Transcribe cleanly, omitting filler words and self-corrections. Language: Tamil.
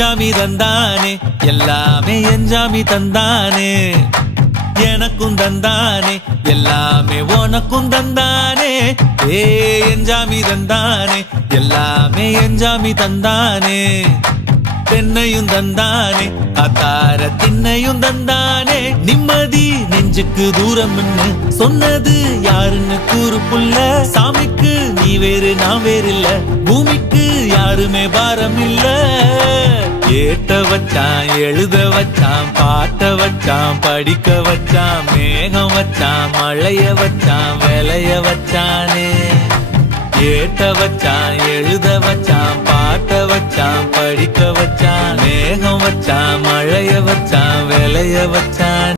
எஞ்சாமி தந்தானே எல்லாமே எஞ்சாமி தந்தானே எனக்கும் தந்தானே எல்லாமே உனக்கும் தந்தானே ஏ எஞ்சாமி தந்தானே எல்லாமே எஞ்சாமி தந்தானே தென்னையும் தந்தானே காத்தார திண்ணையும் தந்தானே நிம்மதி நெஞ்சுக்கு தூரம்னு சொன்னது யாருன்னு கூறு புள்ள சாமிக்கு நீ வேறு நான் வேறு இல்ல பூமிக்கு யாருமே பாரம் இல்ல ஏட்ட வச்சான் எழுத வச்சான் பாட்ட வச்சான் படிக்க வச்சான் மேகம் வச்சான் மழைய வச்சான் விளைய வச்சானே ஏட்ட வச்சான் எழுத வச்சான் பாட்ட வச்சான் படிக்க வச்சான் மேகம் வச்சான் மழைய வச்சான் விளைய வச்சான்